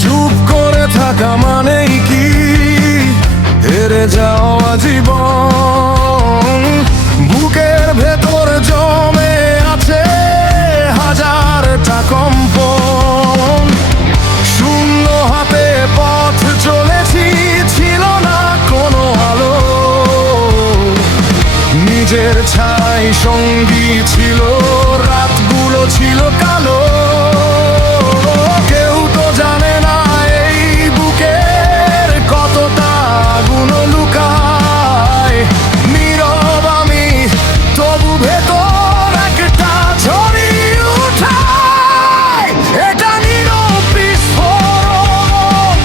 চুপ করে থাকা মানেই কি হেরে যাওয়া জীবন। বুকের ভেতর জমে আছে হাজারটা কম্পন। শূন্য হাতে পথ চলেছি, ছিল না কোনো আলো। নিজের ছাই সঙ্গী ছিল, রাতগুলো ছিল কালো। কেউ তো জানে না এই বুকের কতটা আগুন লুকায়। নীরব আমি, তবু ভেতর একটা ঝড়ি উঠায়। এটা নীরব বিস্ফোরণ,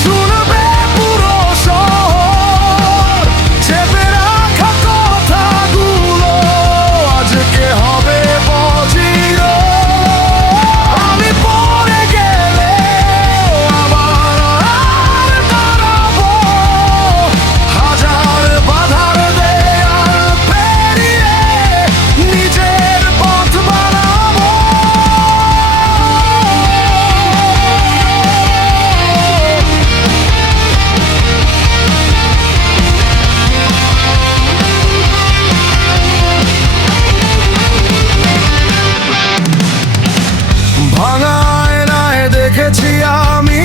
শুনবে পুরো শহর। চেপে রাখা কথাগুলো আজকে হবে বজ্র। আমি পড়ে গেলে আবার দাঁড়াবো, হাজার বাধার দেয়াল পেরিয়ে নিজের পথ বানাবো। ভাঙা আয়নায় দেখেছি আমি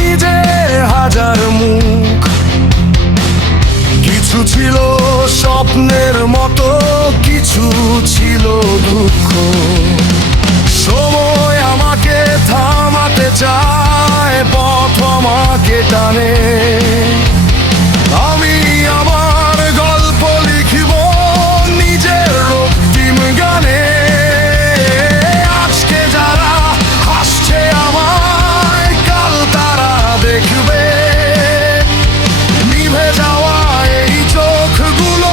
নিজের হাজার মুখ। কিছু ছিল স্বপ্নের মতো, কিছু ছিল দুঃখ। সময় আমাকে থামাতে চায়, পথ আমাকে টানে। আমি আমার গল্প লিখিব নিজের রক্তিম গানে। আজকে যারা হাসছে আমায়, কাল তারা দেখবে নিভে যাওয়া এই চোখগুলো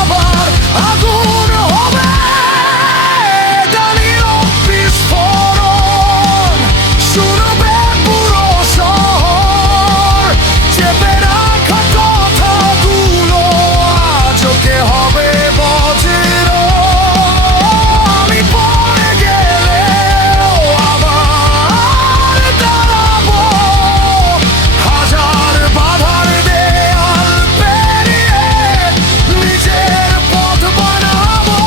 আবার আগুন হবে। এটা নীরব বিস্ফোরণ, শুনবে পুরো শহর। চেপে রাখা কথাগুলো আজকে হবে বজ্র। আমি পড়ে গেলেও আবার দাঁড়াবো, হাজার বাধার দেয়াল পেরিয়ে নিজের পথ বানাবো।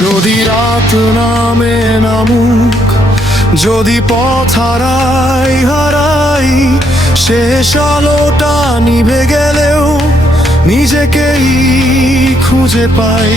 যদি রাত নামে নামুক, যদি পথ হারাই, শেষ আলোটা নিভে গেলেও নিজেকেই খুঁজে পাই।